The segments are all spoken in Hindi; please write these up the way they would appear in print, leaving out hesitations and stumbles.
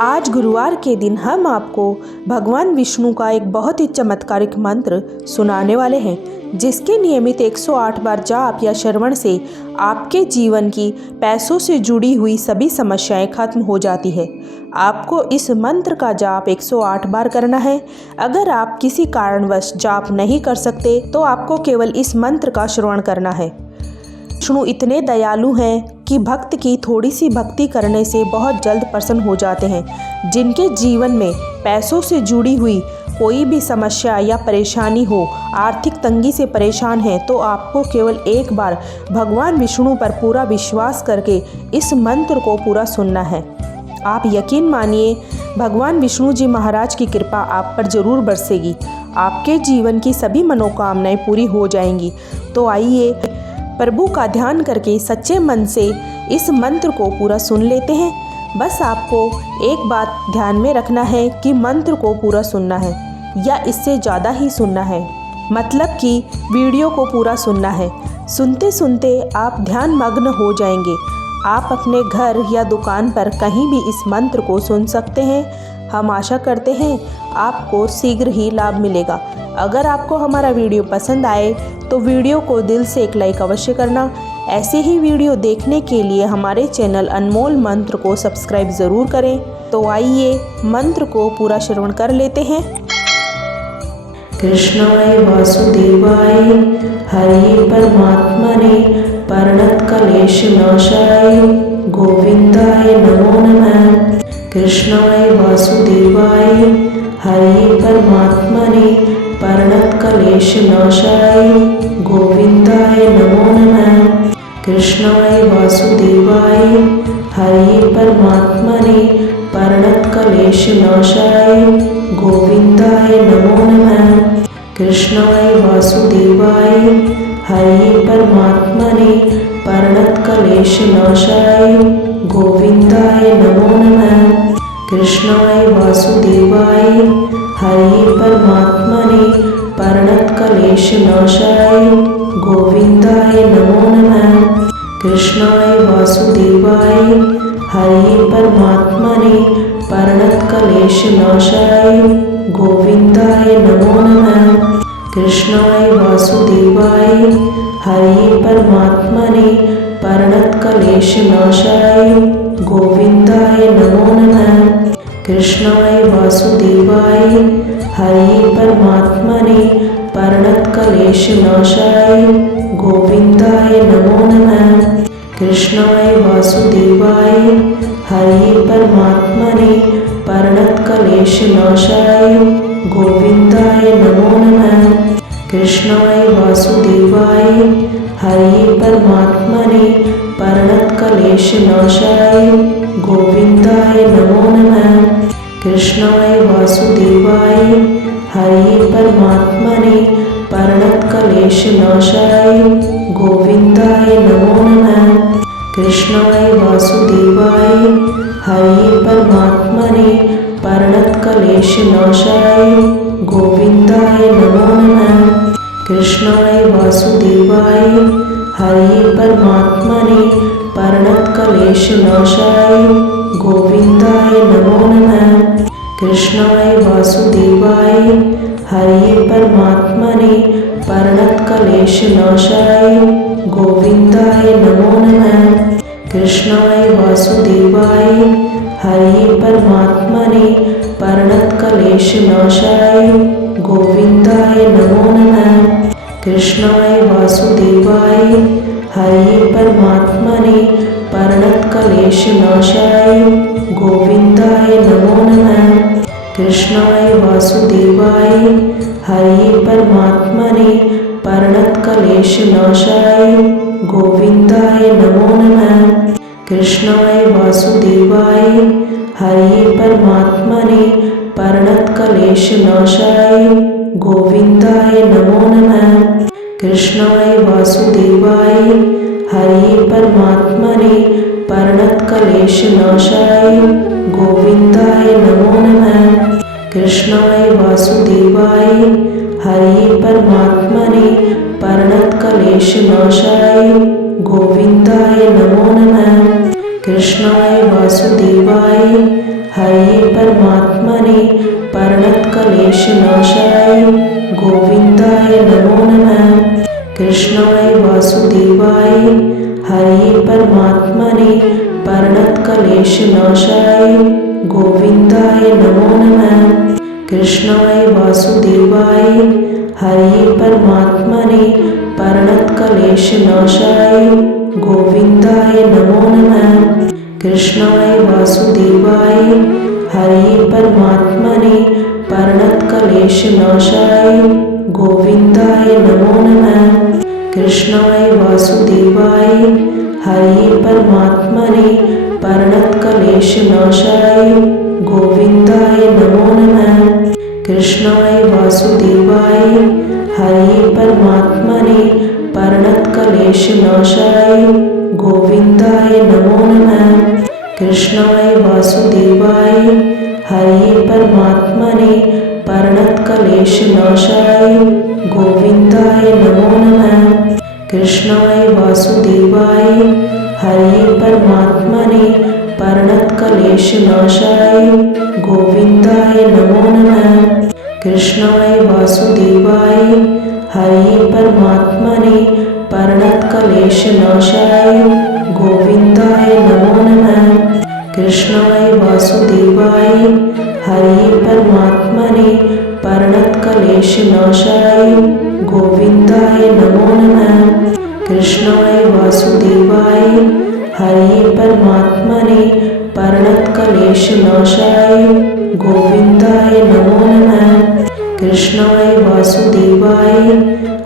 आज गुरुवार के दिन हम आपको भगवान विष्णु का एक बहुत ही चमत्कारिक मंत्र सुनाने वाले हैं, जिसके नियमित 108 बार जाप या श्रवण से आपके जीवन की पैसों से जुड़ी हुई सभी समस्याएं खत्म हो जाती है। आपको इस मंत्र का जाप 108 बार करना है। अगर आप किसी कारणवश जाप नहीं कर सकते तो आपको केवल इस मंत्र का श्रवण करना है। विष्णु इतने दयालु हैं कि भक्त की थोड़ी सी भक्ति करने से बहुत जल्द प्रसन्न हो जाते हैं। जिनके जीवन में पैसों से जुड़ी हुई कोई भी समस्या या परेशानी हो, आर्थिक तंगी से परेशान है, तो आपको केवल एक बार भगवान विष्णु पर पूरा विश्वास करके इस मंत्र को पूरा सुनना है। आप यकीन मानिए, भगवान विष्णु जी महाराज की कृपा आप पर जरूर बरसेगी। आपके जीवन की सभी मनोकामनाएं पूरी हो जाएंगी। तो आइए प्रभु का ध्यान करके सच्चे मन से इस मंत्र को पूरा सुन लेते हैं। बस आपको एक बात ध्यान में रखना है कि मंत्र को पूरा सुनना है या इससे ज़्यादा ही सुनना है, मतलब कि वीडियो को पूरा सुनना है। सुनते सुनते आप ध्यान मग्न हो जाएंगे। आप अपने घर या दुकान पर कहीं भी इस मंत्र को सुन सकते हैं। हम आशा करते हैं आपको शीघ्र ही लाभ मिलेगा। अगर आपको हमारा वीडियो पसंद आए तो वीडियो को दिल से एक लाइक अवश्य करना। ऐसे ही वीडियो देखने के लिए हमारे चैनल अनमोल मंत्र को सब्सक्राइब ज़रूर करें। तो आइए मंत्र को पूरा श्रवण कर लेते हैं। कृष्णाय वासुदेवाय हरि परमात्मने प्रणत क्लेश नाशाय गोविंदाय नमो नमः। कृष्णाय वासुदेवाय हरि परमात्मने प्रणत क्लेश नाशाय गोविंदाय नमो नमः। कृष्णाय वासुदेवाय हरि परमात्मने प्रणत क्लेश नाशाय गोविंदाय नमो नमः। कृष्णाय वासुदेवाय हरि परमात्मने प्रणत क्लेश नाशाय गोविंदाय नमो नमः। कृष्णाय वासुदेवाय हरि परमात्मने प्रणत क्लेश नाशाय गोविंदाय नमो नमः। कृष्णाय वासुदेवाय हरि परमात्मने प्रणत क्लेश नाशाय गोविंदाय नमो नमः। कृष्णाय वासुदेवाय हरि परमात्मने प्रणत क्लेश नाशाय गोविंदाय नमो नमः। कृष्णाय वासुदेवाय हरि परमात्मने प्रणत क्लेश नाशाय गोविंदाय नमो नमः। कृष्णाय वासुदेवाय हरि परमात्मने प्रणत क्लेश नाशाय गोविंदाय नमो नमः। कृष्णाय वासुदेवाय हरि परमात्मने प्रणत क्लेश नाशाय गोविंदाय नमो नमः। कृष्णाय वासुदेवाय हरि परमात्मने प्रणत क्लेश नाशाय गोविंदाय नमो नमः। कृष्णाय वासुदेवाय हरि परमात्मने प्रणत क्लेश नाशाय गोविंदाय नमो नमः। कृष्णाय वासुदेवाय हरि परमात्मने प्रणत क्लेश नाशाय गोविंदाय नमो नमः। कृष्णाय वासुदेवाय हरि परमात्मने प्रणत क्लेश नाशाय गोविंदाय नमो नमः। कृष्णाय वासुदेवाय हरि परमात्मने प्रणत क्लेश नाशाय गोविंदाय नमो नमः। कृष्णाय वासुदेवाय हरि परमात्मने प्रणत क्लेश नाशाय गोविंदाय नमो नमः। कृष्णाय वासुदेवाय हरि परमात्मने प्रणत क्लेश नाशाय गोविंदाय नमो नमः। कृष्णाय वासुदेवाय हरि परमात्मने प्रणत क्लेश नाशाय गोविंदाय नमो नमः। कृष्णाय वासुदेवाय हरि परमात्मने प्रणत क्लेश नाशाय गोविंदाय नमो नमः। कृष्णाय वासुदेवाय हरि परमात्मने प्रणत क्लेश नाशाय गोविंदाय नमो नमः। कृष्णाय वासुदेवाय हरे परमात्मने प्रणतक्लेशनाशाय गोविन्दाय नमो नमः। कृष्णाय वासुदेवाय हरे परमात्मने प्रणतक्लेशनाशाय गोविन्दाय नमो नमः। कृष्णाय वासुदेवाय हरे परमात्मने प्रणतक्लेशनाशाय गोविन्दाय नमो नमः। कृष्णाय वासुदेवाय हरे परमात्मने प्रणतक्लेशनाशाय गोविन्दाय नमो नमः। कृष्णाय वासुदेवाय हरे परमात्मने प्रणतक्लेशनाशाय गोविन्दाय नमो नमः। कृष्णाय वासुदेवाय हरे परमात्मने प्रणतक्लेशनाशाय गोविन्दाय नमो नमः। कृष्णाय वासुदेवाय हरे परमात्मने प्रणतक्लेशनाशाय गोविन्दाय नमो नमः। कृष्णाय वासुदेवाय हरे परमात्मने प्रणतक्लेशनाशाय गोविन्दाय नमो नमः। कृष्णाय वासुदेवाय हरे परमात्मने प्रणतक्लेशनाशाय गोविन्दाय नमो नमः। कृष्णाय वासुदेवाय हरे परमात्मने प्रणतक्लेशनाशाय गोविन्दाय नमो नमः। कृष्णाय वासुदेवाय हरे परमात्मने प्रणतक्लेशनाशाय गोविन्दाय नमो नमः। कृष्णाय वासुदेवाय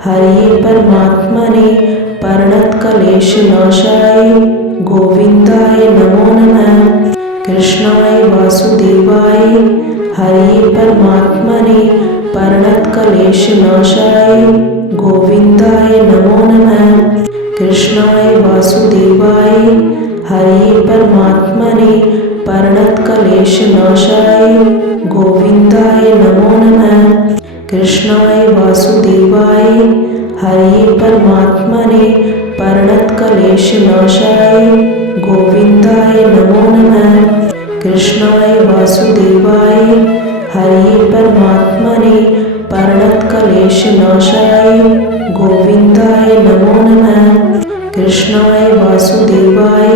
हरे परमात्मने प्रणतक्लेशनाशाय गोविन्दाय नमो नमः। कृष्णाय वासुदेवाय हरे परमात्मने प्रणतक्लेशनाशाय गोविन्दाय नमो नमः। कृष्णाय वासुदेवाय हरे परमात्मने प्रणतक्लेशनाशाय गोविन्दाय नमो नमः। कृष्णाय वासुदेवाय हरे परमात्मने प्रणतक्लेशनाशाय गोविन्दाय नमो नमः। कृष्णाय वासुदेवाय हरे परमात्मने प्रणतक्लेशनाशाय गोविन्दाय नमो नमः। कृष्णाय वासुदेवाय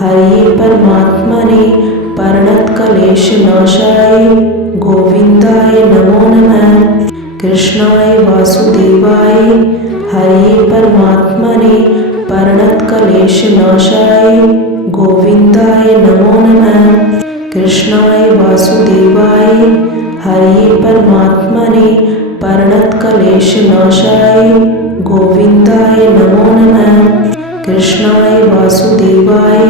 हरे परमात्मने प्रणतक्लेशनाशाय गोविन्दाय नमो नमः। कृष्णाय वासुदेवाय हरे परमात्मने प्रणतक्लेशनाशाय गोविन्दाय नमो नमः। कृष्णाय वासुदेवाय हरे परमात्मने प्रणतक्लेशनाशाय गोविन्दाय नमो नमः। कृष्णाय वासुदेवाय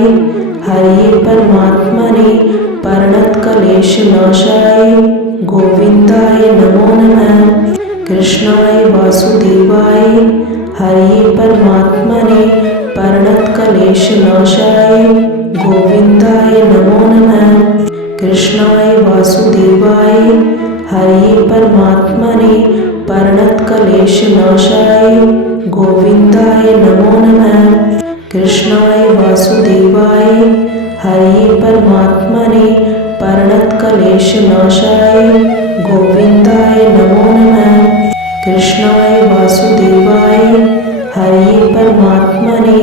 हरे परमात्मने प्रणतक्लेशनाशाय गोविन्दाय नमो नमः। कृष्णाय वासुदेवाय हरे परमात्मने प्रणतक्लेशनाशाय गोविन्दाय नमो नमः। कृष्णाय वासुदेवाय हरे परमात्मने प्रणतक्लेशनाशाय गोविन्दाय नमो नमः। कृष्णाय वासुदेवाय हरे परमात्मने प्रणतक्लेशनाशाय गोविन्दाय नमो नमः। कृष्णाय वासुदेवाय हरे परमात्मने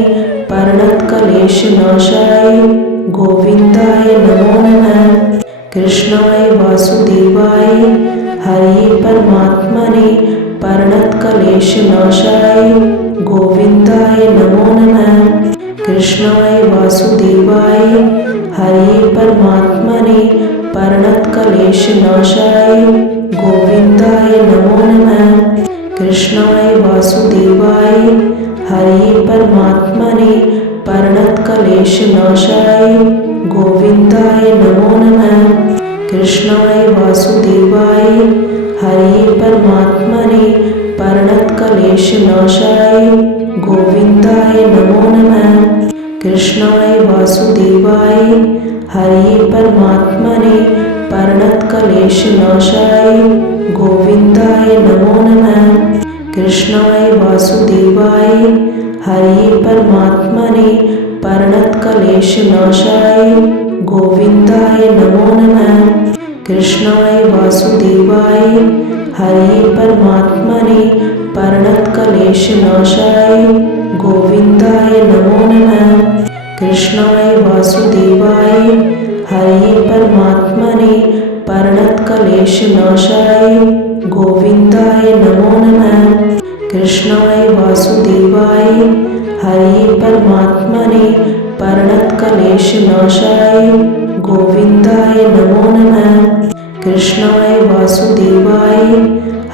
प्रणतक्लेशनाशाय गोविन्दाय नमो नमः। कृष्णाय वासुदेवाय हरे परमात्मने प्रणतक्लेशनाशाय गोविन्दाय नमो नमः। कृष्णाय वासुदेवाय हरे परमात्मने प्रणतक्लेशनाशाय गोविन्दाय नमो नमः। कृष्णाय वासुदेवाय हरे परमात्मने प्रणतक्लेशनाशाय गोविन्दाय नमो नमः। कृष्णाय वासुदेवाय हरे परमात्मने प्रणतक्लेशनाशाय गोविन्दाय नमो नमः। कृष्णाय वासुदेवाय हरे परमात्मने प्रणतक्लेशनाशाय गोविन्दाय नमो नमः। कृष्णाय वासुदेवाय हरे परमात्मने प्रणतक्लेशनाशाय गोविन्दाय गोविन्दाय नमो नमः। कृष्णाय वासुदेवाय हरे परमात्मने प्रणतक्लेशनाशाय गोविन्दाय नमो नमः। कृष्णाय वासुदेवाय हरे परमात्मने प्रणतक्लेशनाशाय गोविन्दाय नमो नमः। कृष्णाय वासुदेवाय हरे परमात्मने प्रणतक्लेशनाशाय गोविन्दाय नमो नमः। कृष्णाय वासुदेवाय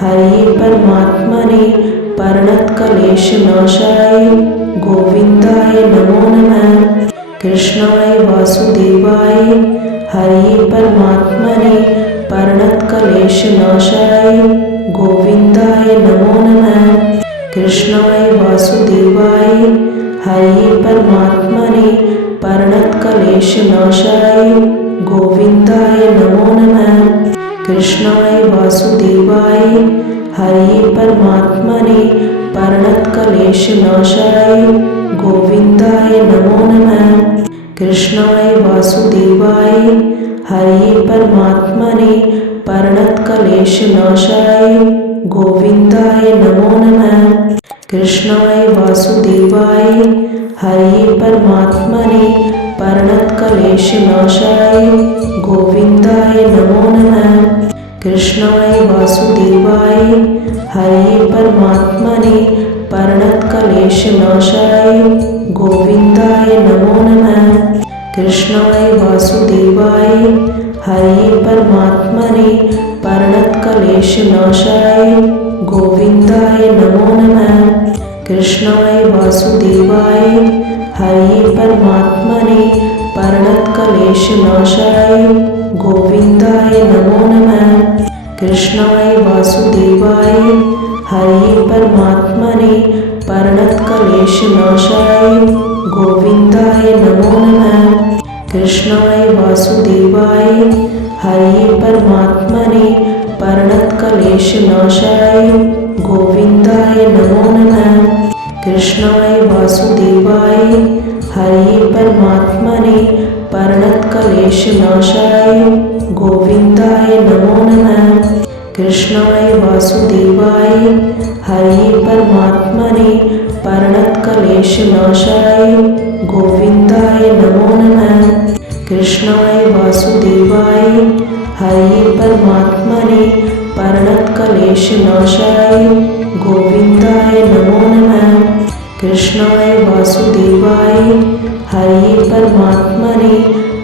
हरे परमात्मने प्रणतक्लेशनाशाय गोविन्दाय नमो नमः। कृष्णाय वासुदेवाय हरे परमात्मने प्रणतक्लेशनाशाय गोविन्दाय नमो नमः। कृष्णाय वासुदेवाय हरे परमात्मने प्रणतक्लेशनाशाय गोविन्दाय नमो नमः। कृष्णाय वासुदेवाय हरे परमात्मने प्रणतक्लेशनाशाय गोविन्दाय नमो नमः। कृष्णाय वासुदेवाय हरे परमात्मने प्रणतक्लेशनाशाय गोविन्दाय नमो नमः। कृष्णाय वासुदेवाय हरे परमात्मने प्रणतक्लेशनाशाय गोविन्दाय नमो नमः। कृष्णाय वासुदेवाय हरे परमात्मने प्रणतक्लेशनाशाय गोविन्दाय नमो नमः। कृष्णाय वासुदेवाय हरे परमात्मने प्रणतक्लेशनाशाय गोविन्दाय नमो नमः। कृष्णाय वासुदेवाय हरे परमात्मने प्रणतक्लेशनाशाय गोविन्दाय नमो नमः। कृष्णाय वासुदेवाय हरे परमात्मने प्रणतक्लेशनाशाय गोविन्दाय नमो नमः। कृष्णाय वासुदेवाय हरे परमात्मने प्रणतक्लेशनाशाय गोविन्दाय नमो नमः। कृष्णाय वासुदेवाय हरे परमात्मने प्रणतक्लेशनाशाय गोविन्दाय नमो नमः। कृष्णाय वासुदेवाय हरे परमात्मने प्रणतक्लेशनाशाय गोविन्दाय नमो नमः। कृष्णाय वासुदेवाय हरे परमात्मने प्रणतक्लेशनाशाय गोविन्दाय नमो नमः। कृष्णाय वासुदेवाय हरे परमात्मने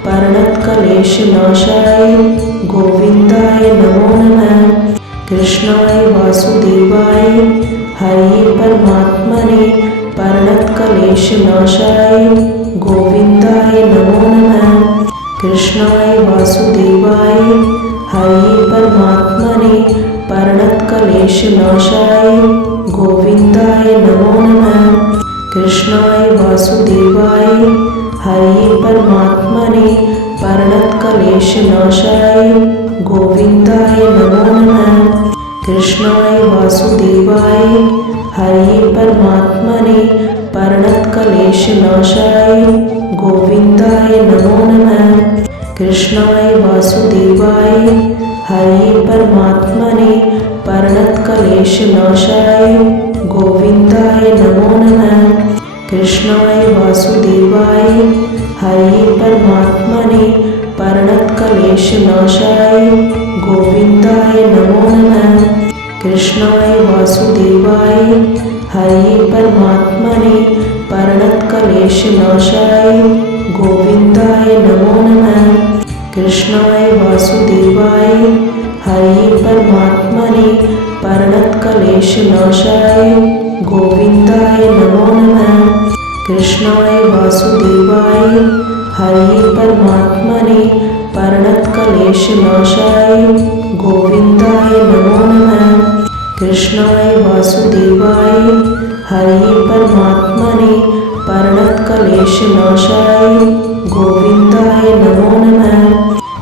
प्रणतक्लेशनाशाय गोविन्दाय नमो नमः। कृष्णाय वासुदेवाय हरे परमात्मने प्रणतक्लेशनाशाय गोविन्दाय नमो नमः। कृष्णाय वासुदेवाय हरे परमात्मने प्रणतक्लेशनाशाय गोविन्दाय नमो नमः। कृष्णाय वासुदेवाय हरे परमात्मने प्रणतक्लेशनाशाय गोविन्दाय नमो नमः। कृष्णाय वासुदेवाय हरे परमात्मने प्रणतक्लेशनाशाय गोविन्दाय नमो नमः। कृष्णाय वासुदेवाय हरे परमात्मने प्रणतक्लेशनाशाय गोविन्दाय नमो नमः। कृष्णाय वासुदेवाय हरे परमात्मने प्रणतक्लेशनाशाय गोविन्दाय नमो नमः। कृष्णाय वासुदेवाय हरे परमात्मने प्रणतक्लेशनाशाय गोविन्दाय नमो नमः। कृष्णाय वासुदेवाय हरे परमात्मने प्रणतक्लेशनाशाय गोविन्दाय नमो नमः। कृष्णाय वासुदेवाय हरे परमात्मने प्रणतक्लेशनाशाय गोविन्दाय नमो नमः। कृष्णाय वासुदेवाय हरे परमात्मने प्रणतक्लेशनाशाय गोविन्दाय नमो नमः।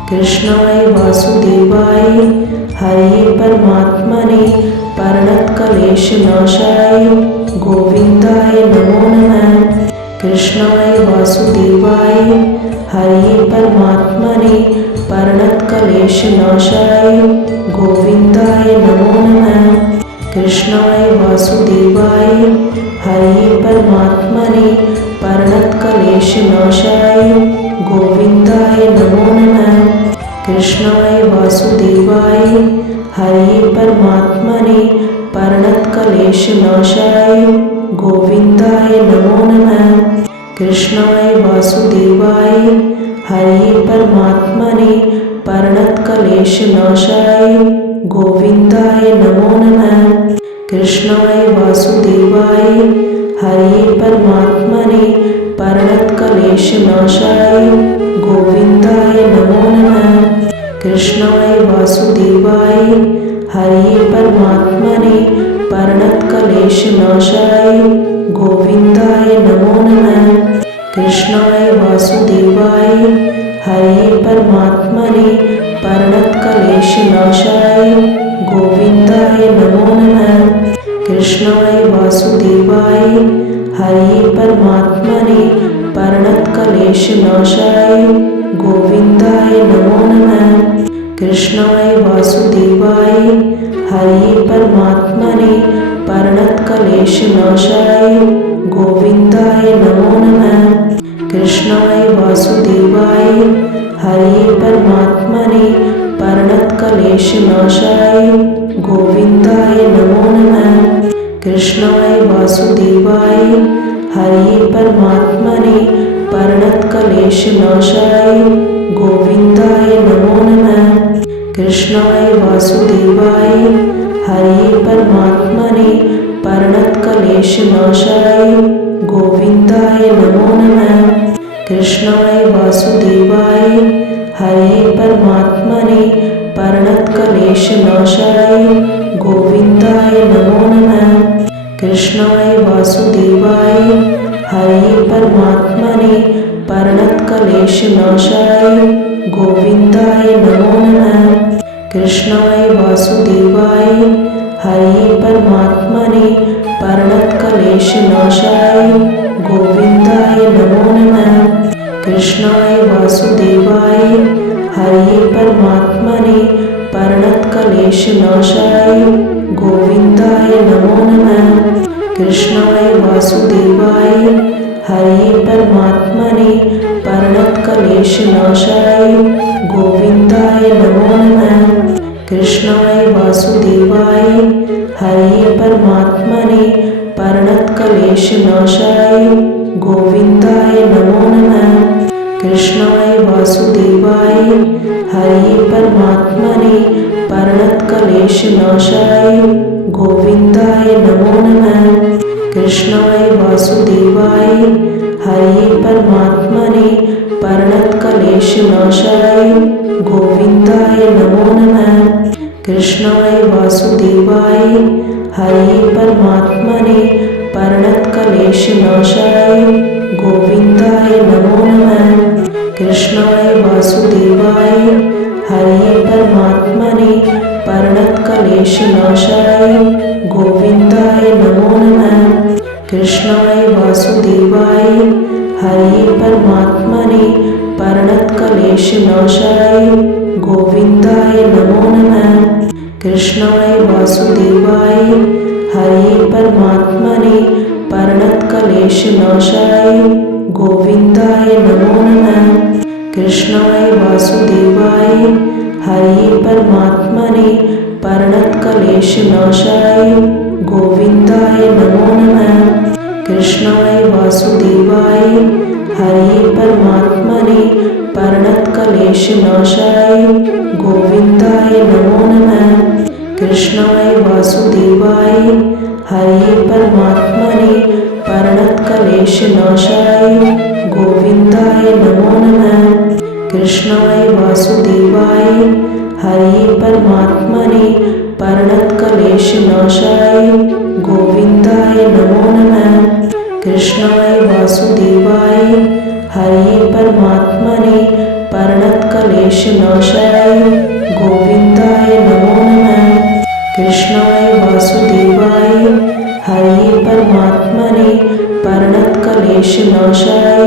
कृष्णाय वासुदेवाय हरे परमात्मने प्रणतक्लेशनाशाय गोविन्दाय नमो नमः। कृष्णाय वासुदेवाय हरे परमात्मने प्रणतक्लेशनाशाय गोविन्दाय नमो नमः। कृष्णाय वासुदेवाय हरे परमात्मने प्रणतक्लेशनाशाय गोविन्दाय नमो नमः। कृष्णाय वासुदेवाय हरे परमात्मने प्रणतक्लेशनाशाय गोविन्दाय नमो नमः। कृष्णाय वासुदेवाय हरे परमात्मने प्रणतक्लेशनाशाय गोविन्दाय नमो नमः। कृष्णाय वासुदेवाय हरे परमात्मने प्रणतक्लेशनाशाय गोविन्दाय नमो नमः। कृष्णाय वासुदेवाय हरे परमात्मने प्रणतक्लेशनाशाय गोविन्दाय नमो नमः। कृष्णाय वासुदेवाय हरे परमात्मने प्रणतक्लेशनाशाय गोविन्दाय नमो नमः। कृष्णाय वासुदेवाय हरे परमात्मने प्रणतक्लेशनाशाय गोविन्दाय नमो नमः। कृष्णाय वासुदेवाय हरे परमात्मने प्रणतक्लेशनाशाय गोविन्दाय नमो नमः। कृष्णाय वासुदेवाय हरे परमात्मने प्रणतक्लेशनाशाय गोविन्दाय नमो नमः। कृष्णाय वासुदेवाय हरे परमात्मने प्रणतक्लेशनाशाय गोविन्दाय नमो नमः। कृष्णाय वासुदेवाय हरे परमात्मने प्रणतक्लेशनाशाय गोविन्दाय नमो नमः। कृष्णाय वासुदेवाय हरे परमात्मने प्रणतक्लेशनाशाय गोविन्दाय नमो नमः। कृष्णाय वासुदेवाय हरे परमात्मने प्रणतक्लेशनाशाय गोविन्दाय नमो नमः। कृष्णाय वासुदेवाय हरे परमात्मने प्रणतक्लेशनाशाय गोविन्दाय नमो नमः। कृष्णाय वासुदेवाय हरे परमात्मने प्रणतक्लेशनाशाय गोविन्दाय नमो नमः। कृष्णाय वासुदेवाय हरे परमात्मने प्रणतक्लेशनाशाय गोविन्दाय नमो नमः। कृष्णाय वासुदेवाय हरे परमात्मने प्रणतक्लेशनाशाय गोविन्दाय नमो नमः। कृष्णाय वासुदेवाय हरे परमात्मने प्रणतक्लेशनाशाय गोविन्दाय नमो नमः। कृष्णाय वासुदेवाय हरे परमात्मने प्रणतक्लेशनाशाय गोविन्दाय नमो नमः। कृष्णाय वासुदेवाय हरे परमात्मने प्रणतक्लेशनाशाय गोविन्दाय नमो नमः। कृष्णाय वासुदेवाय हरे परमात्मने प्रणतक्लेशनाशाय गोविन्दाय नमो नमः। कृष्णाय वासुदेवाय हरे परमात्मने प्रणतक्लेशनाशाय गोविन्दाय नमो नमः। कृष्णाय वासुदेवाय हरे परमात्मने प्रणतक्लेशनाशाय गोविन्दाय नमो नमः। कृष्णाय वासुदेवाय हरे परमात्मने प्रणतक्लेशनाशाय गोविन्दाय नमो नमः। कृष्णाय वासुदेवाय हरे परमात्मने प्रणतक्लेशनाशाय गोविन्दाय नमो नमः। कृष्णाय वासुदेवाय हरे परमात्मने प्रणतक्लेशनाशाय गोविन्दाय नमो नमः। कृष्णाय वासुदेवाय हरे परमात्मने प्रणतक्लेशनाशाय गोविन्दाय नमो नमः। कृष्णाय वासुदेवाय हरे परमात्मने प्रणतक्लेशनाशाय गोविन्दाय नमो नमः। कृष्णाय वासुदेवाय हरे परमात्मने प्रणतक्लेशनाशाय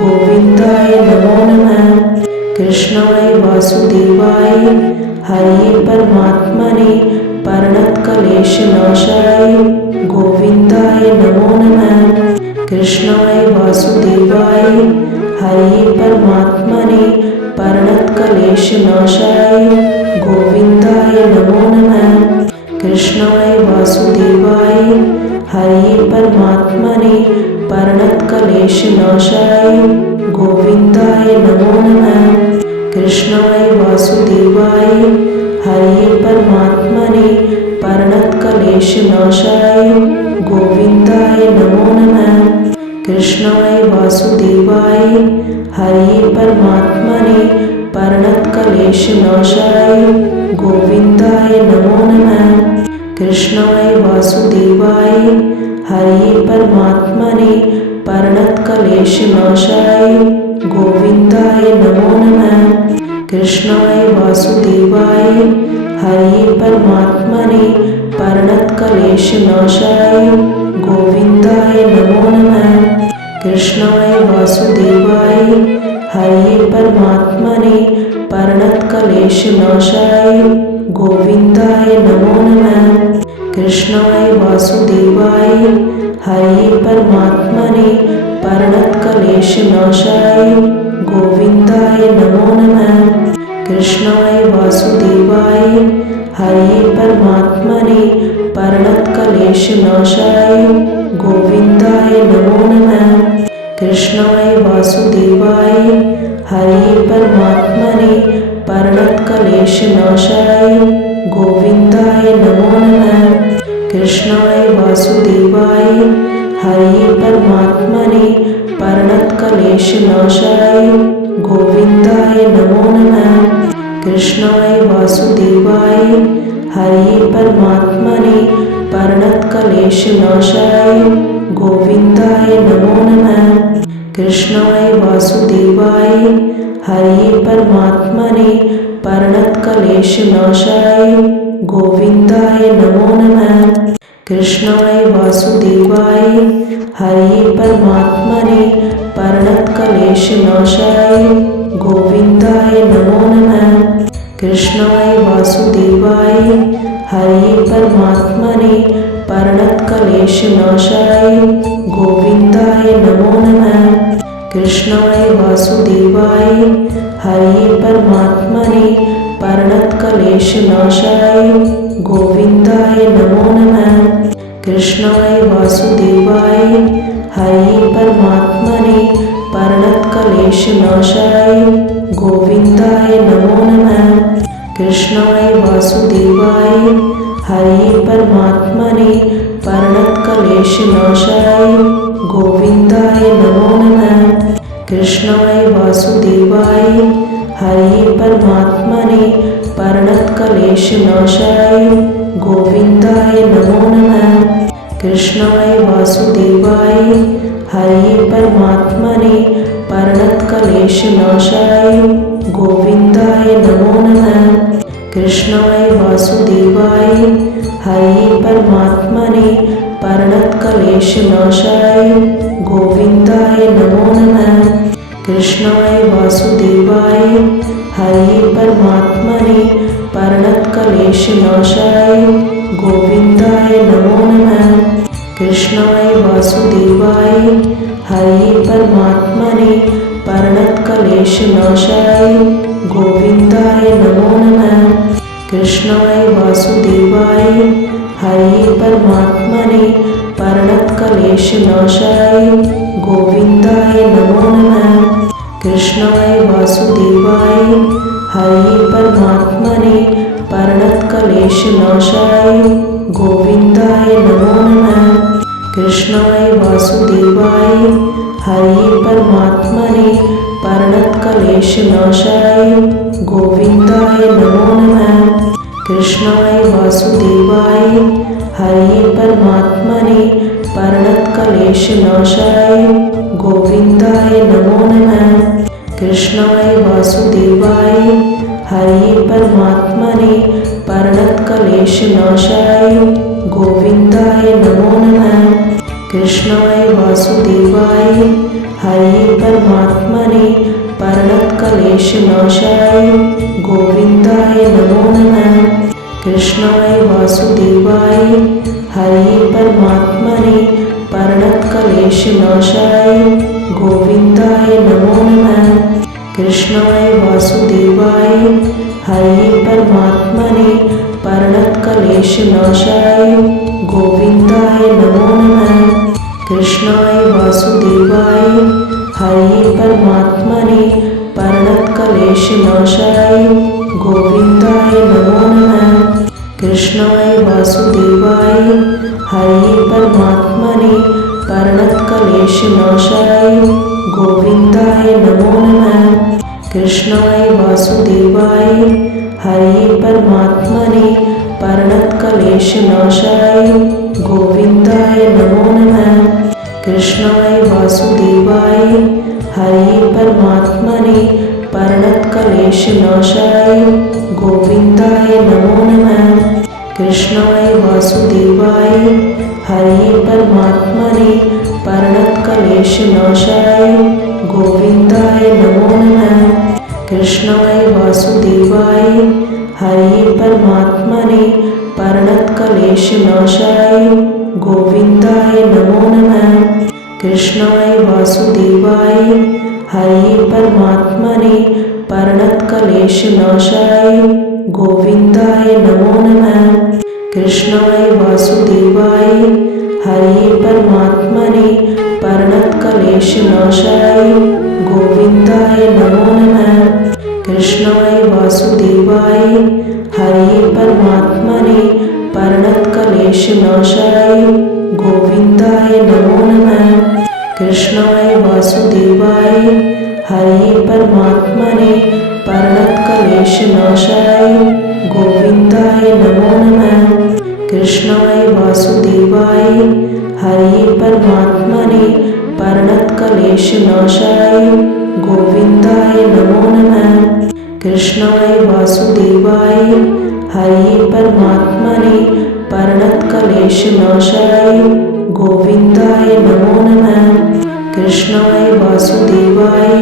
गोविन्दाय नमो नमः। कृष्णाय वासुदेवाय हरे परमात्मने प्रणतक्लेशनाशाय गोविन्दाय नमो नमः। कृष्णाय वासुदेवाय हरे परमात्मने प्रणतक्लेशनाशाय गोविन्दाय नमो नमः। कृष्णाय वासुदेवाय हरे परमात्मने प्रणतक्लेशनाशाय गोविन्दाय नमो नमः। कृष्णाय वासुदेवाय हरे परमात्मने प्रणतक्लेशनाशाय गोविन्दाय नमो नमः। कृष्णाय वासुदेवाय हरे परमात्मने प्रणतक्लेशनाशाय गोविन्दाय नमो नमः। कृष्णाय वासुदेवाय हरे परमात्मने प्रणतक्लेशनाशाय गोविन्दाय नमो नमः। कृष्णाय वासुदेवाय हरे परमात्मने प्रणतक्लेशनाशाय गोविन्दाय नमो नमः। कृष्णाय वासुदेवाय हरे परमात्मने प्रणतक्लेशनाशाय गोविन्दाय नमो नमः। कृष्णाय वासुदेवाय हरे परमात्मने प्रणतक्लेशनाशाय गोविन्दाय नमो नमः। कृष्णाय वासुदेवाय हरे परमात्मने प्रणतक्लेशनाशाय गोविन्दाय नमो नमः। कृष्णाय वासुदेवाय हरे परमात्मने प्रणतक्लेशनाशाय गोविन्दाय नमो नमः। कृष्णाय वासुदेवाय हरे परमात्मने प्रणतक्लेशनाशाय गोविन्दाय नमो नमः। कृष्णाय वासुदेवाय हरे परमात्मने प्रणतक्लेशनाशाय गोविन्दाय नमो नमः। कृष्णाय वासुदेवाय हरे परमात्मने प्रणतक्लेशनाशाय गोविन्दाय नमो नमः। कृष्णाय वासुदेवाय हरे परमात्मने प्रणतक्लेशनाशाय गोविन्दाय नमो नमः। कृष्णाय वासुदेवाय हरे परमात्मने प्रणतक्लेशनाशाय गोविन्दाय नमो नमः। कृष्णाय वासुदेवाय हरे परमात्मने प्रणतक्लेशनाशाय गोविन्दाय नमो नमः। कृष्णाय वासुदेवाय हरे परमात्मने प्रणतक्लेशनाशाय गोविन्दाय नमो नमः। कृष्णाय वासुदेवाय हरे परमात्मने प्रणतक्लेशनाशाय गोविन्दाय नमो नमः। कृष्णाय वासुदेवाय हरे परमात्मने प्रणतक्लेशनाशाय गोविन्दाय नमो नमः। कृष्णाय वासुदेवाय हरे परमात्मने प्रणतक्लेशनाशाय गोविन्दाय नमो नमः। कृष्णाय वासुदेवाय हरे परमात्मने प्रणतक्लेशनाशाय गोविन्दाय नमो नमः। कृष्णाय वासुदेवाय हरे परमात्मने प्रणतक्लेशनाशाय गोविन्दाय नमो नमः। कृष्णाय वासुदेवाय हरे परमात्मने प्रणतक्लेशनाशाय गोविन्दाय नमो नमः। कृष्णाय वासुदेवाय हरे परमात्मने प्रणतक्लेशनाशाय गोविन्दाय नमो नमः। कृष्णाय वासुदेवाय हरे परमात्मने प्रणतक्लेशनाशाय गोविन्दाय नमो नमः। कृष्णाय वासुदेवाय हरे परमात्मने प्रणतक्लेशनाशाय गोविन्दाय नमो नमः। कृष्णाय वासुदेवाय हरे परमात्मने प्रणतक्लेशनाशाय गोविन्दाय नमो नमः। कृष्णाय वासुदेवाय हरे परमात्मने प्रणतक्लेशनाशाय गोविन्दाय नमो नमः। कृष्णाय वासुदेवाय हरे परमात्मने प्रणतक्लेशनाशाय क्लेशनाशाय गोविन्दाय नमो नमः। कृष्णाय वासुदेवाय हरे परमात्मने प्रणतक्लेशनाशाय गोविन्दाय नमो नमः। कृष्णाय वासुदेवाय हरे परमात्मने प्रणतक्लेशनाशाय गोविन्दाय नमो नमः। कृष्णाय वासुदेवाय हरे परमात्मने प्रणतक्लेशनाशाय गोविन्दाय नमो नमः। कृष्णाय वासुदेवाय हरे परमात्मने प्रणतक्लेशनाशाय गोविन्दाय नमो नमः। कृष्णाय वासुदेवाय हरे परमात्मने प्रणतक्लेशनाशाय गोविन्दाय नमो नमः। कृष्णाय वासुदेवाय हरे परमात्मने प्रणतक्लेशनाशाय गोविन्दाय नमो नमः। कृष्णाय वासुदेवाय हरे परमात्मने प्रणतक्लेशनाशाय गोविन्दाय नमो नमः। कृष्णाय वासुदेवाय हरे परमात्मने प्रणतक्लेशनाशाय गोविन्दाय नमो नमः। कृष्णाय वासुदेवाय हरे परमात्मने प्रणतक्लेशनाशाय गोविन्दाय नमो नमः। कृष्णाय वासुदेवाय हरे परमात्मने प्रणतक्लेशनाशाय गोविन्दाय नमो नमः। कृष्णाय वासुदेवाय हरे परमात्मने प्रणतक्लेशनाशाय गोविन्दाय नमो नमः। कृष्णाय वासुदेवाय हरे परमात्मने प्रणतक्लेशनाशाय गोविन्दाय नमो नमः। कृष्णाय वासुदेवाय हरे परमात्मने प्रणतक्लेशनाशाय गोविन्दाय नमो नमः। कृष्णाय वासुदेवाय हरे परमात्मने प्रणतक्लेशनाशाय गोविन्दाय नमो नमः। कृष्णाय वासुदेवाय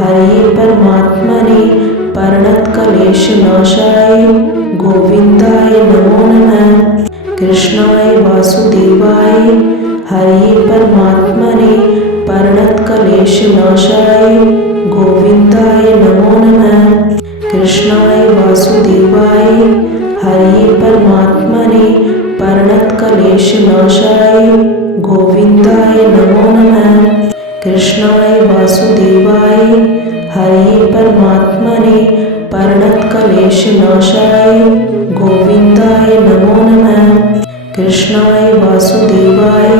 हरे परमात्मने प्रणतक्लेशनाशाय गोविन्दाय नमो नमः। कृष्णाय वासुदेवाय हरे परमात्मने प्रणतक्लेशनाशाय गोविन्दाय नमो नमः। कृष्णाय वासुदेवाय हरे परमात्मने प्रणतक्लेशनाशाय गोविन्दाय नमो नमः। कृष्णाय वासुदेवाय हरे परमात्मने प्रणतक्लेशनाशाय गोविन्दाय नमो नमः। कृष्णाय वासुदेवाय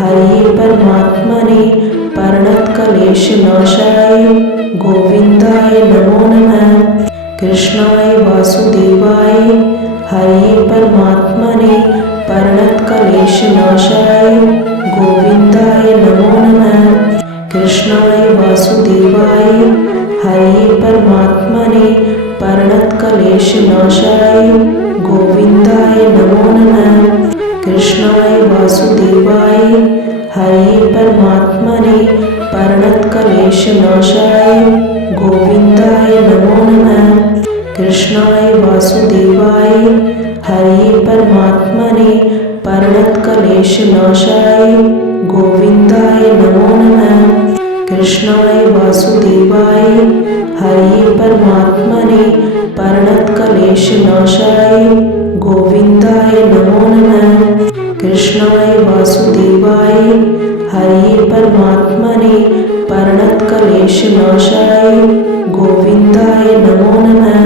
हरे परमात्मने प्रणतक्लेशनाशाय गोविन्दाय नमो नमः। कृष्णाय वासुदेवाय हरे परमात्मने प्रणतक्लेशनाशाय गोविन्दाय नमो नमः। कृष्णाय वासुदेवाय हरे परमात्मने प्रणतक्लेशनाशाय गोविन्दाय नमो नमः। कृष्णाय वासुदेवाय हरे परमात्मने प्रणतक्लेशनाशाय गोविन्दाय नमो नमः। कृष्णाय वासुदेवाय हरे परमात्मने प्रणतक्लेशनाशाय गोविन्दाय नमो नमः। कृष्णाय वासुदेवाय हरे परमात्मने प्रणतक्लेशनाशाय गोविन्दाय नमो नमः। कृष्णाय वासुदेवाय हरे परमात्मने प्रणतक्लेशनाशाय गोविन्दाय नमो नमः।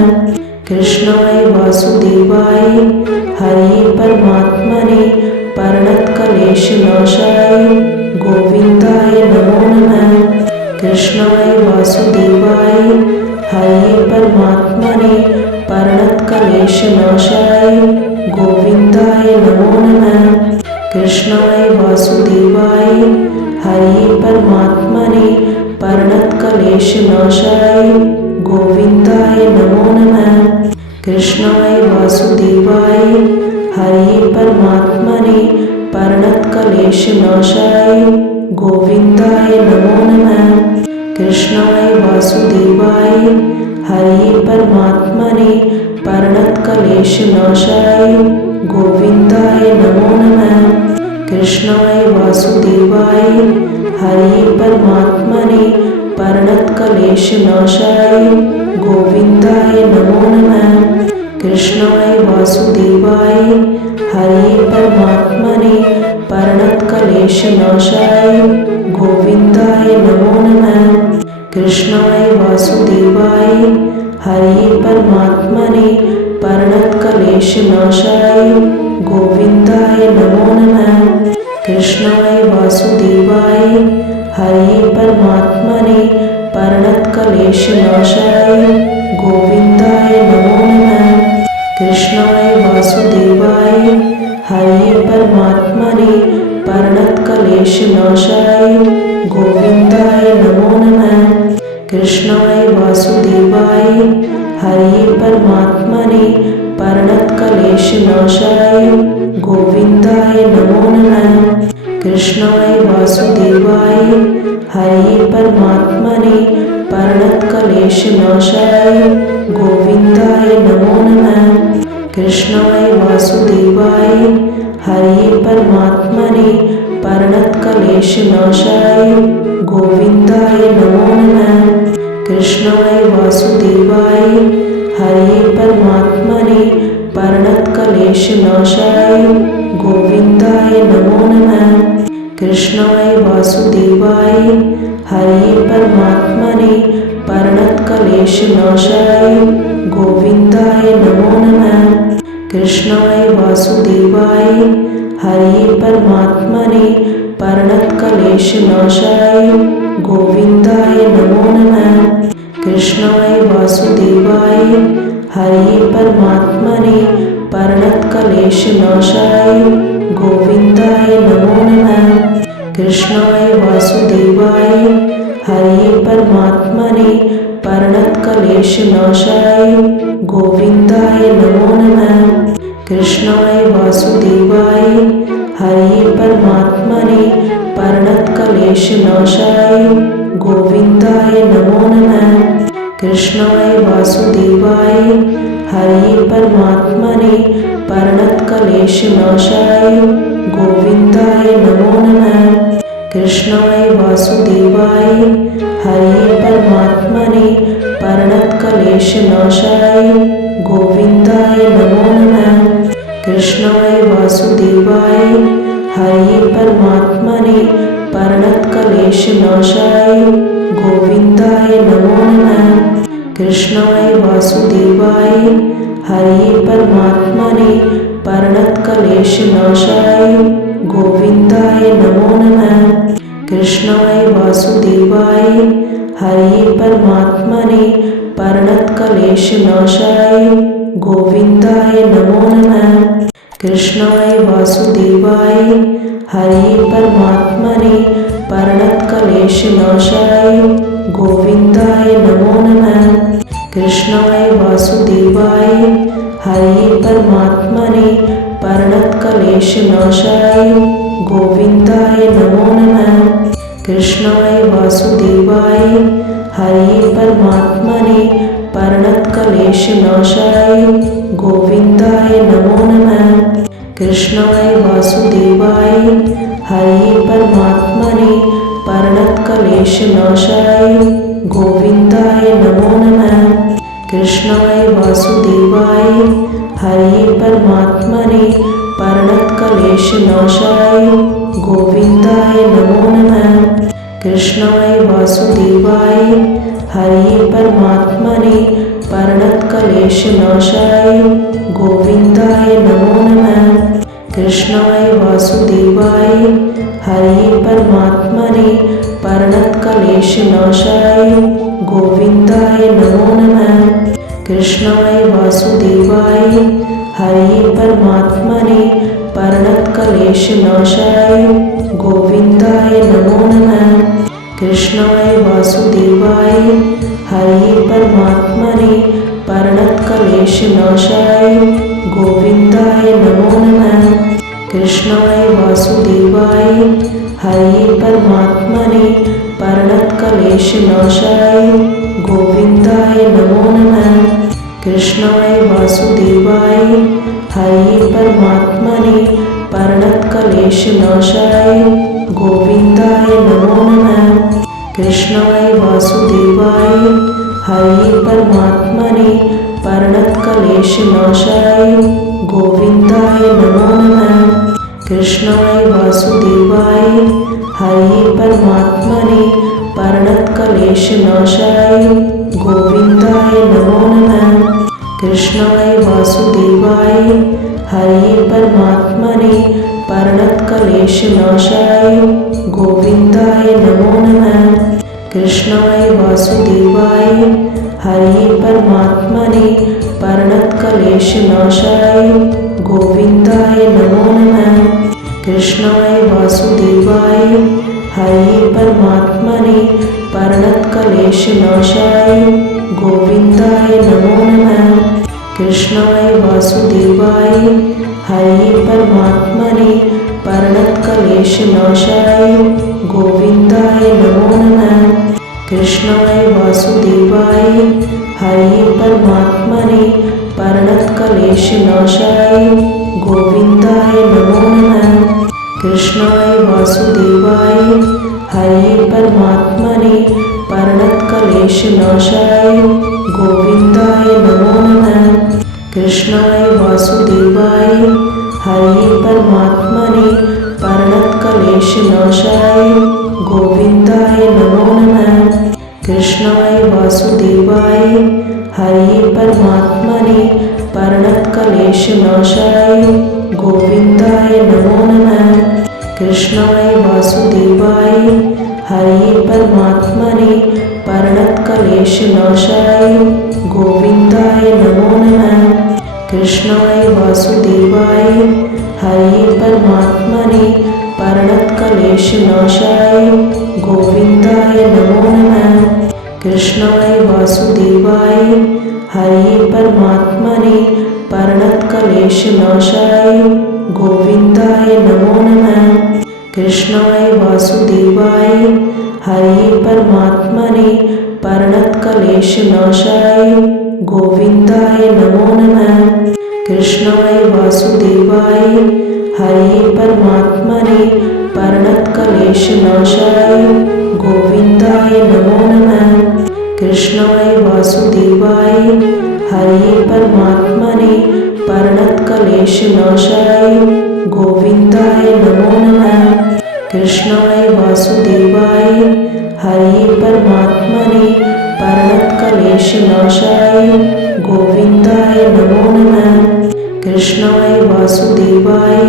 कृष्णाय वासुदेवाय हरे परमात्मने प्रणतक्लेशनाशाय गोविन्दाय नमो नमः। कृष्णाय वासुदेवाय हरे परमात्मने प्रणतक्लेशनाशाय गोविन्दाय नमो नमः। कृष्णाय वासुदेवाय हरे परमात्मने प्रणतक्लेशनाशाय गोविन्दाय नमो नमः। कृष्णाय वासुदेवाय हरे परमात्मने प्रणतक्लेशनाशाय गोविन्दाय नमो नमः। कृष्णाय वासुदेवाय हरे परमात्मने प्रणतक्लेशनाशाय गोविन्दाय नमो नमः। कृष्णाय वासुदेवाय हरे परमात्मने प्रणतक्लेशनाशाय गोविन्दाय नमो नमः। कृष्णाय वासुदेवाय हरे परमात्मने प्रणतक्लेशनाशाय गोविन्दाय नमो नमः। कृष्णाय वासुदेवाय हरे परमात्मने प्रणतक्लेशनाशाय गोविन्दाय नमो नमः। कृष्णाय वासुदेवाय हरे परमात्मने प्रणतक्लेशनाशाय गोविन्दाय नमो नमः। कृष्णाय वासुदेवाय हरे परमात्मने प्रणतक्लेशनाशाय गोविन्दाय नमो नमः। कृष्णाय वासुदेवाय हरे परमात्मने प्रणतक्लेशनाशाय गोविन्दाय नमो नमः। कृष्णाय वासुदेवाय हरे परमात्मने प्रणतक्लेशनाशाय गोविन्दाय नमो नमः। कृष्णाय वासुदेवाय हरे परमात्मने प्रणतक्लेशनाशाय गोविन्दाय नमो नमः। कृष्णाय वासुदेवाय हरे परमात्मने प्रणतक्लेशनाशाय गोविन्दाय नमो नमः। कृष्णाय वासुदेवाय हरे परमात्मने प्रणतक्लेशनाशाय गोविन्दाय नमो नमः। कृष्णाय वासुदेवाय हरे परमात्मने प्रणतक्लेशनाशाय गोविन्दाय नमो नमः। कृष्णाय वासुदेवाय हरे परमात्मने प्रणतक्लेशनाशाय गोविन्दाय नमो नमः। कृष्णाय वासुदेवाय हरे परमात्मने प्रणतक्लेशनाशाय गोविन्दाय नमो नमः। कृष्णाय वासुदेवाय हरे परमात्मने प्रणतक्लेशनाशाय गोविन्दाय नमो नमः। कृष्णाय वासुदेवाय हरे परमात्मने प्रणतक्लेशनाशाय गोविन्दाय नमो नमः। कृष्णाय वासुदेवाय हरे परमात्मने प्रणतक्लेशनाशाय गोविन्दाय नमो नमः। कृष्णाय वासुदेवाय हरे परमात्मने प्रणतक्लेशनाशाय गोविन्दाय नमो नमः। कृष्णाय वासुदेवाय हरे परमात्मने प्रणतक्लेशनाशाय गोविन्दाय नमो नमः। कृष्णाय वासुदेवाय हरे परमात्मने प्रणतक्लेशनाशाय गोविन्दाय नमो नमः। कृष्णाय वासुदेवाय हरे परमात्मने प्रणतक्लेशनाशाय गोविन्दाय नमो नमः। कृष्णाय वासुदेवाय हरे परमात्मने प्रणतक्लेशनाशाय गोविन्दाय नमो नमः। कृष्णाय वासुदेवाय हरे परमात्मने प्रणतक्लेशनाशाय गोविन्दाय नमो नमः। कृष्णाय वासुदेवाय हरे परमात्मने प्रणतक्लेशनाशाय गोविन्दाय नमो नमः। कृष्णाय वासुदेवाय हरे परमात्मने प्रणतक्लेशनाशाय गोविन्दाय नमो नमः। कृष्णाय वासुदेवाय हरे परमात्मने प्रणतक्लेशनाशाय गोविन्दाय नमो नमः। कृष्णाय वासुदेवाय हरे परमात्मने प्रणतक्लेशनाशाय गोविन्दाय नमो नमः। कृष्णाय वासुदेवाय हरे परमात्मने प्रणतक्लेशनाशाय गोविन्दाय नमो नमः। कृष्णाय वासुदेवाय हरे परमात्मने प्रणतक्लेशनाशाय गोविन्दाय नमो नमः। कृष्णाय वासुदेवाय हरे परमात्मने प्रणतक्लेशनाशाय क्लेशनाशाय गोविंदाय नमो नमः। कृष्णाय वासुदेवाय हरे परमात्मने प्रणतक्लेशनाशाय गोविंदाय नमो नमः। कृष्णाय वासुदेवाय हरे परमात्मने प्रणतक्लेशनाशाय गोविंदाय नमो नमः। कृष्णाय वासुदेवाय हरे परमात्मने प्रणतक्लेशनाशाय गोविंदाय नमो नमः। कृष्णाय वासुदेवाय हरे परमात्मने प्रणतक्लेशनाशाय गोविंदाय नमो नमः। कृष्णाय वासुदेवाय हरे परमात्मने प्रणतक्लेशनाशाय गोविंदाय नमो नमः। कृष्णाय वासुदेवाय हरे परमात्मने प्रणतक्लेशनाशाय गोविंदाय नमो नमः। कृष्णाय वासुदेवाय हरे परमात्मने प्रणतक्लेशनाशाय गोविंदाय नमो नमः। कृष्णाय वासुदेवाय हरे परमात्मने प्रणतक्लेशनाशाय गोविंदाय नमो नमः। कृष्णाय वासुदेवाय हरे परमात्मने प्रणतक्लेशनाशाय गोविंदाय नमो नमः। कृष्णाय वासुदेवाय हरे परमात्मने प्रणतक्लेशनाशाय गोविंदाय नमो नमः। कृष्णाय वासुदेवाय हरे परमात्मने प्रणतक्लेशनाशाय गोविंदाय नमो नमः। कृष्णाय वासुदेवाय हरे परमात्मने प्रणतक्लेशनाशाय गोविंदाय नमो नमः। कृष्णाय वासुदेवाय हरे परमात्मने प्रणतक्लेशनाशाय गोविंदाय नमो नमः। कृष्णाय वासुदेवाय हरे परमात्मने प्रणतक्लेशनाशाय गोविंदाय नमो नमः। कृष्णाय वासुदेवाय हरे परमात्मने प्रणतक्लेशनाशाय गोविंदाय नमो नमः। कृष्णाय वासुदेवाय हरे परमात्मने प्रणतक्लेशनाशाय गोविंदाय नमो नमः। कृष्णाय वासुदेवाय हरे परमात्मने प्रणतक्लेशनाशाय गोविंदाय नमो नमः। कृष्णाय वासुदेवाय हरे परमात्मने प्रणतक्लेशनाशाय गोविंदाय नमो नमः। कृष्णाय वासुदेवाय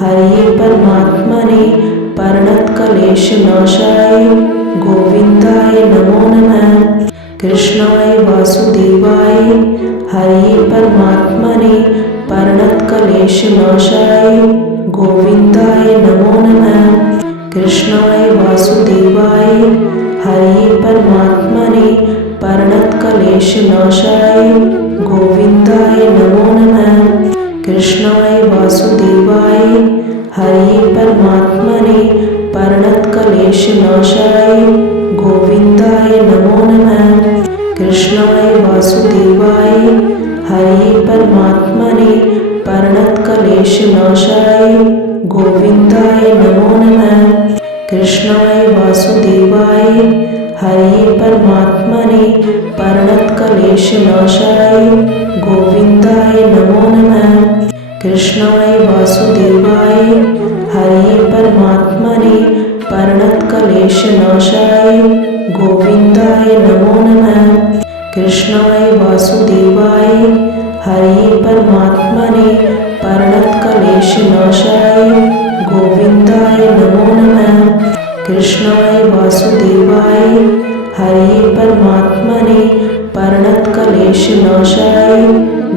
हरे परमात्मने प्रणतक्लेशनाशाय गोविंदाय नमो नमः। कृष्णाय वासुदेवाय हरे परमात्मने प्रणतक्लेशनाशाय गोविंदाय नमो नमः। कृष्णाय वासुदेवाय हरे परमात्मने प्रणतक्लेशनाशाय गोविंदाय नमो नमः। कृष्णाय वासुदेवाय हरे परमात्मने प्रणतक्लेशनाशाय गोविंदाय नमो नमः। कृष्णाय वासुदेवाय हरे परमात्मने प्रणतक्लेशनाशाय गोविंदाय नमो नमः। कृष्णाय वासुदेवाय हरे परमात्मने प्रणतक्लेशनाशाय गोविंदाय नमो नमः। कृष्णाय वासुदेवाय हरे परमात्मने प्रणतक्लेशनाशाय गोविंदाय नमो नमः। कृष्णाय वासुदेवाय हरे परमात्मने प्रणतक्लेशनाशाय गोविंदाय नमो नमः। कृष्णाय वासुदेवाय हरे परमात्मने प्रणतक्लेशनाशाय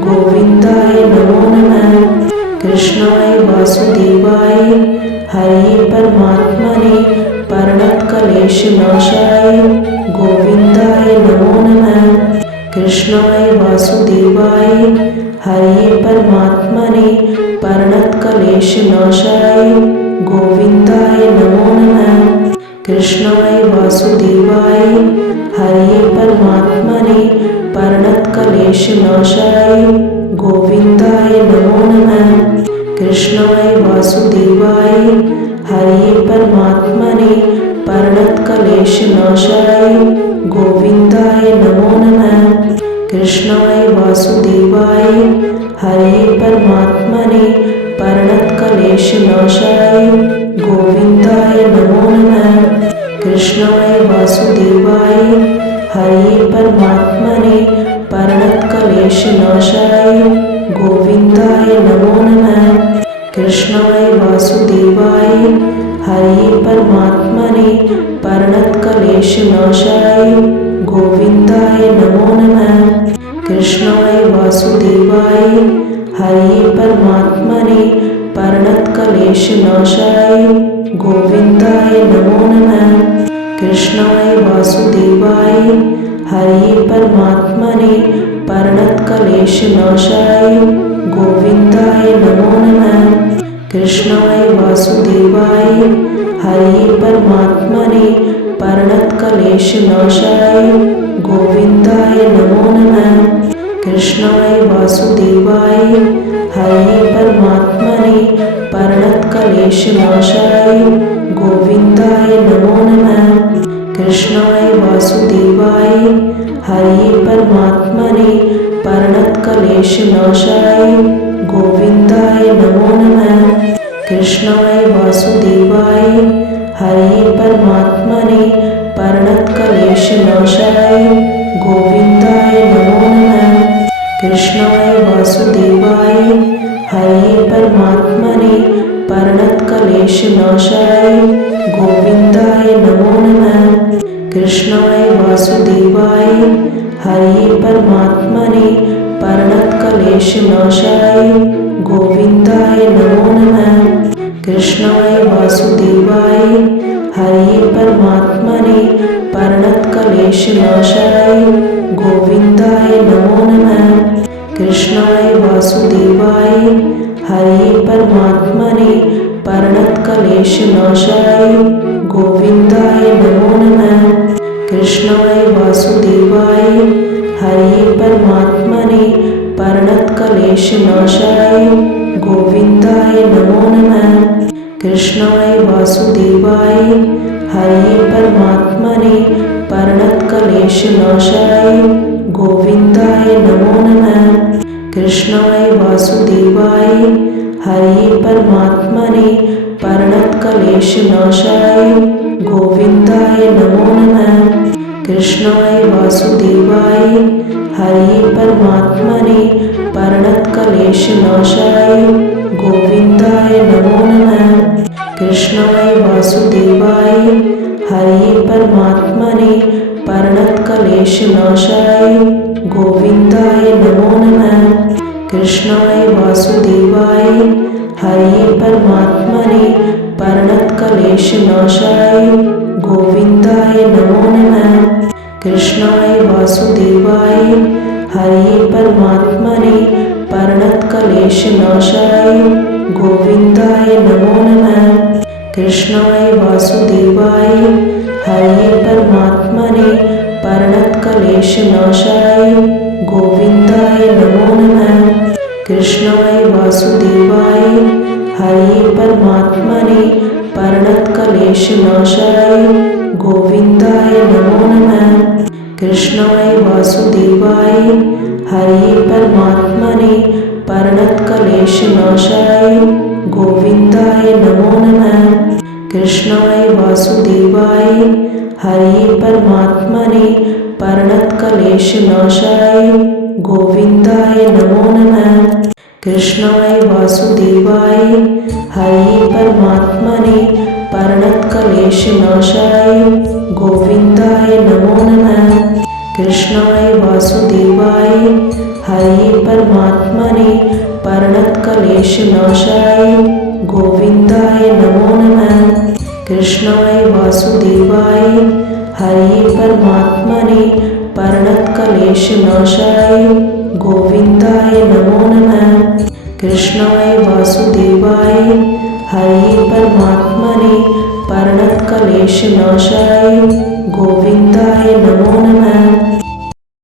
गोविंदाय नमो नमः। कृष्णाय वासुदेवाय हरे परमात्मने प्रणतक्लेशनाशाय गोविंदाय नमो नमः। कृष्णाय वासुदेवाय हरे परमात्मने प्रणतक्लेशनाशाय गोविंदाय नमो नमः। कृष्णाय वासुदेवाय हरे परमात्मने प्रणतक्लेशनाशाय गोविन्दाय नमो नमः। कृष्णाय वासुदेवाय हरे परमात्मने प्रणतक्लेशनाशाय गोविन्दाय नमो नमः। कृष्णाय वासुदेवाय हरे परमात्मने प्रणतक्लेशनाशाय गोविन्दाय नमो नमः। कृष्णाय वासुदेवाय हरे परमात्मने प्रणतक्लेशनाशाय गोविन्दाय नमो नमः। कृष्णाय वासुदेवाय हरे परमात्मने प्रणतक्लेशनाशाय गोविन्दाय नमो नमः। कृष्णाय वासुदेवाय हरे परमात्मने प्रणतक्लेशनाशाय गोविन्दाय नमो नमः। कृष्णाय वासुदेवाय हरे परमात्मने प्रणतक्लेशनाशाय गोविन्दाय नमो नमः। कृष्णाय वासुदेवाय हरे परमात्मने प्रणतक्लेशनाशाय गोविन्दाय नमो नमः। कृष्णाय वासुदेवाय हरे परमात्मने प्रणतक्लेशनाशाय गोविन्दाय नमो नमः। कृष्णाय वासुदेवाय हरे परमात्मने प्रणतक्लेशनाशाय गोविन्दाय नमो नमः। कृष्णाय वासुदेवाय हरे परमात्मने प्रणतक्लेशनाशाय गोविन्दाय नमो नमः। कृष्णाय वासुदेवाय हरे परमात्मने प्रणतक्लेशनाशाय गोविन्दाय नमो नमः। कृष्णाय वासुदेवाय हरे परमात्मने प्रणतक्लेशनाशाय गोविन्दाय नमो नमः। कृष्णाय वासुदेवाय हरे परमात्मने प्रणतक्लेशनाशाय गोविन्दाय नमो नमः। कृष्णाय वासुदेवाय हरे परमात्मने प्रणतक्लेशनाशाय गोविन्दाय नमो नमः। कृष्णाय वासुदेवाय हरे परमात्मने प्रणतक्लेशनाशाय गोविन्दाय नमो नमः। कृष्णाय वासुदेवाय हरे परमात्मने प्रणतक्लेशनाशाय गोविन्दाय नमो नमः। कृष्णाय वासुदेवाय हरे परमात्मने प्रणतक्लेशनाशाय गोविन्दाय नमो नमः। कृष्णाय वासुदेवाय हरे परमात्मने प्रणतक्लेशनाशाय गोविन्दाय नमो नमः। कृष्णाय वासुदेवाय हरे परमात्मने प्रणतक्लेशनाशाय गोविन्दाय नमो नमः। कृष्णाय वासुदेवाय हरे परमात्मने प्रणतक्लेशनाशाय गोविन्दाय नमो नमः। कृष्णाय वासुदेवाय हरे परमात्मने प्रणतक्लेशनाशाय गोविन्दाय नमो नमः। कृष्णाय वासुदेवाय हरे परमात्मने प्रणतक्लेशनाशाय गोविन्दाय नमो नमः। कृष्णाय वासुदेवाय हरे परमात्मने प्रणतक्लेशनाशाय गोविन्दाय नमो नमः। कृष्णाय वासुदेवाय हरे परमात्मने प्रणतक्लेशनाशाय गोविन्दाय नमो नमः। कृष्णाय वासुदेवाय हरे परमात्मने प्रणतक्लेशनाशाय गोविन्दाय नमो नमः। कृष्णाय वासुदेवाय हरे परमात्मने प्रणतक्लेशनाशाय गोविन्दाय नमो नमः। कृष्णाय वासुदेवाय हरे परमात्मने प्रणतक्लेशनाशाय गोविन्दाय नमो नमः। कृष्णाय वासुदेवाय हरे परमात्मने प्रणतक्लेशनाशाय गोविन्दाय नमो नमः। कृष्णाय वासुदेवाय हरे परमात्मने प्रणतक्लेशनाशाय गोविन्दाय नमो